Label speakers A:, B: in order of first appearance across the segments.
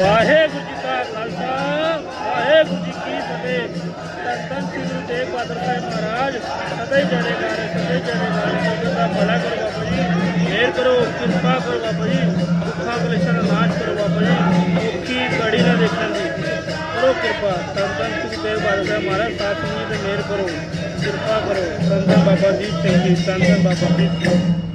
A: ਵਾਹਿਗੁਰੂ ਜੀ ਕਾ ਖਾਲਸਾ, ਵਾਹਿਗੁਰੂ ਜੀ ਕੀ ਫਤਿਹ। ਧੰਨ ਸ੍ਰੀ ਗੁਰੂ ਤੇਗ ਬਹਾਦਰ ਸਾਹਿਬ ਮਹਾਰਾਜ, ਸਦਾ ਹੀ ਜੜੇਗਾ ਸਦਾ ਹੀ ਜੜੇਗਾ ਸੰਗਤ ਦਾ ਭਲਾ ਕਰੋ ਬਾਬਾ ਜੀ, ਮਿਹਰ ਕਰੋ, ਕਿਰਪਾ ਕਰੋ ਬਾਬਾ ਜੀ, ਦੁੱਖਾਂ ਕਲੇਸ਼ਾਂ ਦਾ ਨਾਸ਼ ਕਰੋ ਬਾਬਾ ਜੀ, ਔਖੀ ਘੜੀ ਨਾ ਦੇਖਣ ਦੀ। ਕਰੋ ਕਿਰਪਾ। ਧੰਨ ਧੰਨ ਸ੍ਰੀ ਤੇਗ ਬਹਾਦਰ ਸਾਹਿਬ ਮਹਾਰਾਜ ਸਾਥ ਸੰਗਤ ਤੇ ਮਿਹਰ ਕਰੋ, ਕਿਰਪਾ ਕਰੋ। ਧੰਨ ਬਾਬਾ ਦੀਪ ਸਿੰਘ ਜੀ ਧੰਨ ਬਾਬਾ ਦੀਪ ਸਿੰਘ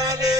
B: Hallelujah.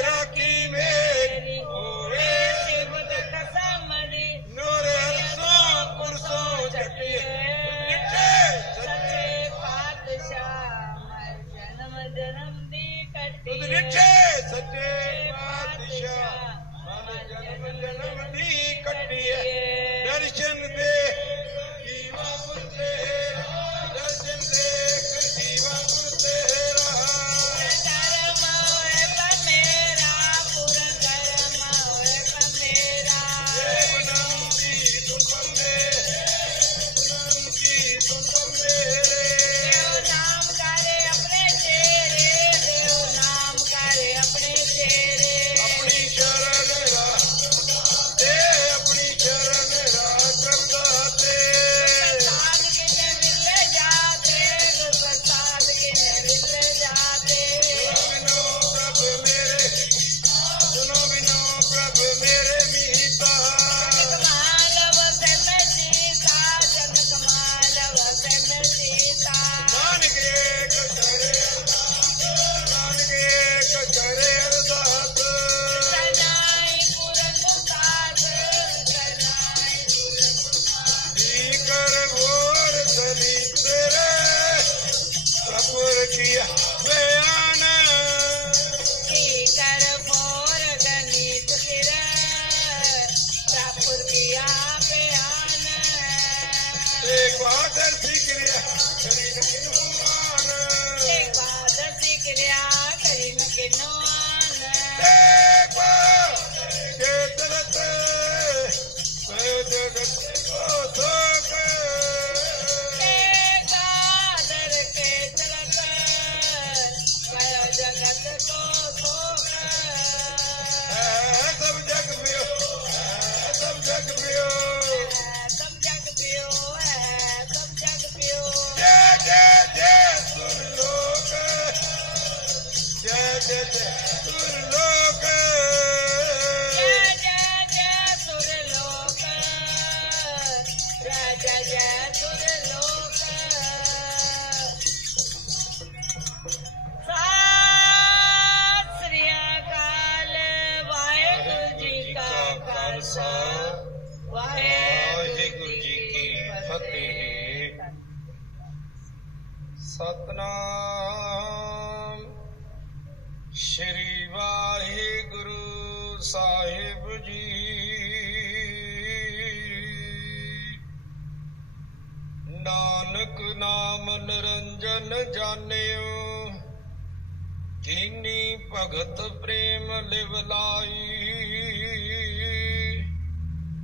B: ਕੀਨੀ ਭਗਤ ਪ੍ਰੇਮ ਲਿਵ ਲਾਈ,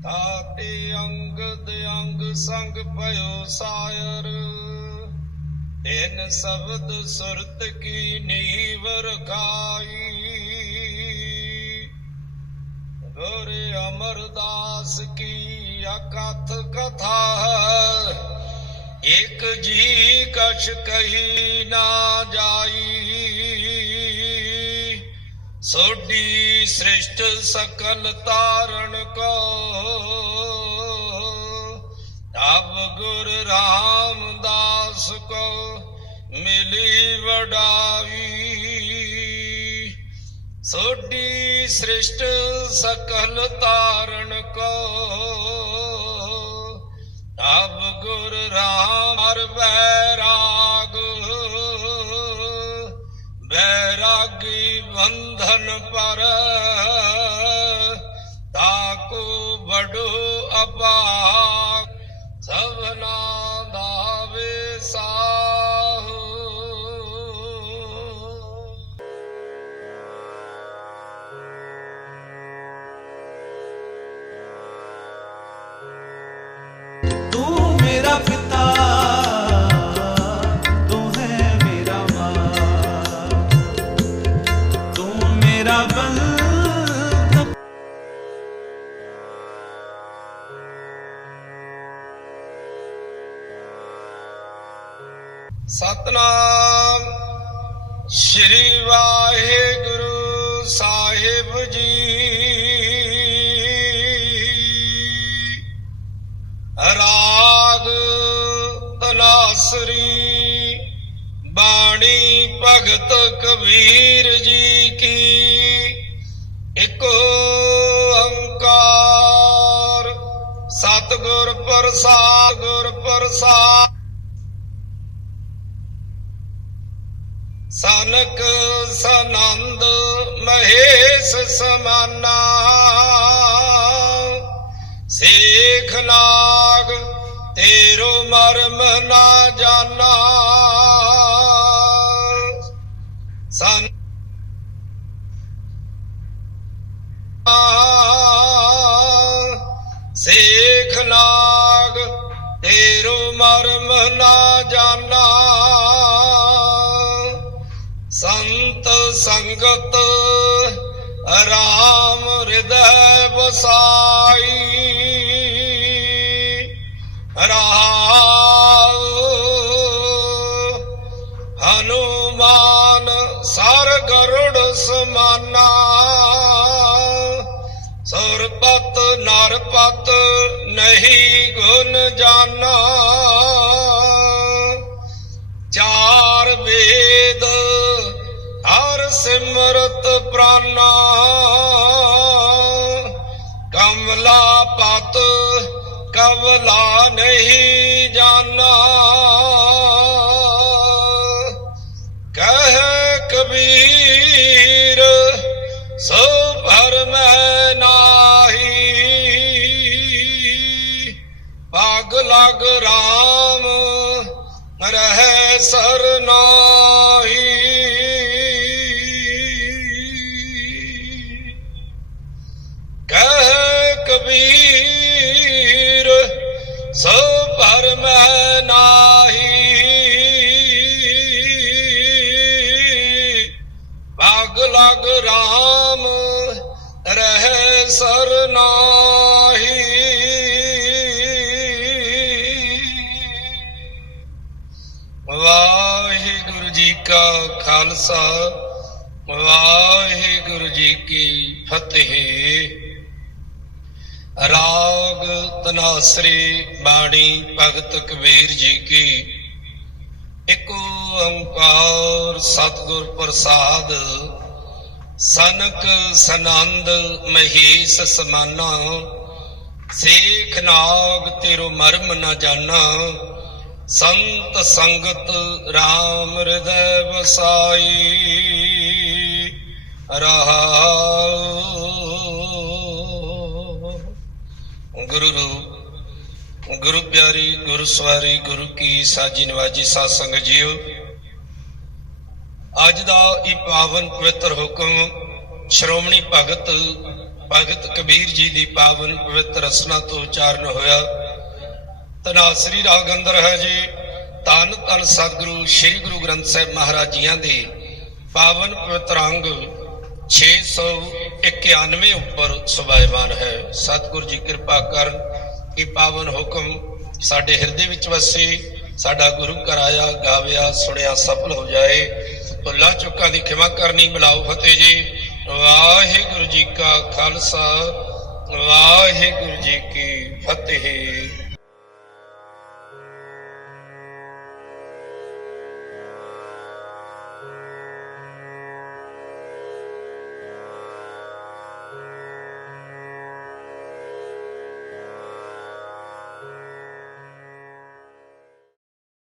B: ਤਾਤੇ ਅੰਗਦ ਅੰਗ ਸੰਗ ਭਇਓ ਸਾਇਰ। ਤਿਨ ਸ਼ਬਦ ਸੁਰਤ ਕੀ ਨੀਵ ਰਖਾਈ ਗੁਰ ਅਮਰਦਾਸ ਕੀ ਅਕਥ ਕਥਾ ਇਕ ਜੀ ਕਛ ਕਹੀ ਨਾ ਜਾਈ। ਸੋਢੀ ਸ੍ਰਿਸ਼ਟ ਸਕਲ ਤਾਰਨ ਕੋ। ਤਬ ਗੁਰ ਰਾਮਦਾਸ ਕੋ ਮਿਲੀ ਵਡਾਈ। ਸੋਡੀ ਸ੍ਰਿਸ਼ਟ ਸਕਲ ਤਾਰਨ ਕੋ। ਤਬ ਗੁਰ ਰਾਮ ਹਰ ਬੈਰਾਗ ਬੈਰਾਗੀ ਬੰਧਨ
C: ধন
B: পরা ਸ਼੍ਰੀ ਵਾਹਿਗੁਰੂ ਸਾਹਿਬ ਜੀ। ਰਾਗ ਤਨਾਸਰੀ ਬਾਣੀ ਭਗਤ ਕਬੀਰ ਜੀ ਕੀ ਇਕ ਓੰਕਾਰ। ਸਤਿਗੁਰ ਪ੍ਰਸਾਦ, ਗੁਰ ਪ੍ਰਸਾਦ ਸਨਕ ਸਨੰਦ ਮਹੇਸ਼ ਸਮਾਨਾ। ਸੇਖ ਨਾਗ ਤੇਰੋ ਮਰਮ ਨਾ ਜਾਣਾ ਸਨ ਸੇਖ ਨਾਗ ਤੇਰੋ ਮਰਮ ਨਾ ਰਾਮ ਹਿਰਦੈ ਵਸਾਈ। ਰਹਾਉ ਹਨੂਮਾਨ ਸਰ ਗਰੁੜ ਸਮਾਨਾ। ਸੁਰਪਤ ਨਰਪਤ ਨਹੀਂ ਗੁਣ ਜਾਣਾ ਚਾ ਪ੍ਰਾਨਾ ਕਮਲਾ ਪਤ ਕਵਲਾ ਨਹੀਂ ਫਤਿਹ ਰਾਗ ਤਨਾਸਰੀ ਬਾਣੀ ਭਗਤ ਕਬੀਰ ਜੀ ਕੀ। ਇਕ ਓੰਕਾਰ ਸਤਿਗੁਰ ਪ੍ਰਸਾਦ, ਸਨਕ ਸਨੰਦ ਮਹੇਸ਼ ਸਮਾਨਾ। ਸੇਖ ਨਾਗ ਤੇਰੋ ਮਰਮ ਨਾ ਜਾਣਾ ਸੰਤ ਸੰਗਤ RAM ਹਿਰਦੈ ਵਸਾਈ। ਰਹਾਉ ਗੁਰੂ ਰੂਪ ਗੁਰੂ ਪਿਆਰੀ ਗੁਰੂ ਸਵਾਰੀ ਗੁਰੂ ਕੀ ਸਾਜੀ ਨਵਾਜੀ ਸਾਧ ਸੰਗਤ ਜੀਓ ਅੱਜ ਦਾ ਇਹ ਪਾਵਨ ਪਵਿੱਤਰ ਹੁਕਮ ਸ਼੍ਰੋਮਣੀ ਭਗਤ ਭਗਤ ਕਬੀਰ ਜੀ ਦੀ ਪਾਵਨ ਪਵਿੱਤਰ ਰਸਨਾ ਤੋਂ ਉਚਾਰਨ ਹੋਇਆ। ਤਨਾਸਰੀ ਰਾਗ ਅੰਦਰ ਹੈ ਜੀ, ਧੰਨ ਤਨ ਸਤਿਗੁਰੂ, ਸ੍ਰੀ ਗੁਰੂ ਗ੍ਰੰਥ ਸਾਹਿਬ ਮਹਾਰਾਜ ਜੀਆਂ ਦੇ ਪਾਵਨ ਪਵਿੱਤਰ ਅੰਗ 691 ਉੱਪਰ ਸੁਭਾਇਮਾਨ ਹੈ। ਸਤਿਗੁਰ ਜੀ ਕਿਰਪਾ ਕਰਨ ਕਿ ਪਾਵਨ ਹੁਕਮ ਸਾਡੇ ਹਿਰਦੇ ਵਿੱਚ ਵਸੇ, ਸਾਡਾ ਗੁਰੂ ਕਰਾਇਆ ਗਾਵਿਆ, ਸੁਣਿਆ, ਸਫਲ ਹੋ ਜਾਏ। ਭੁੱਲਾਂ ਚੁੱਕਾਂ ਦੀ ਖਿਮਾ ਕਰਨੀ ਮਿਲਾਓ ਫਤਿਹ ਜੀ। ਵਾਹਿਗੁਰੂ ਜੀ ਕਾ ਖਾਲਸਾ, ਵਾਹਿਗੁਰੂ ਜੀ ਕੀ ਫਤਿਹ।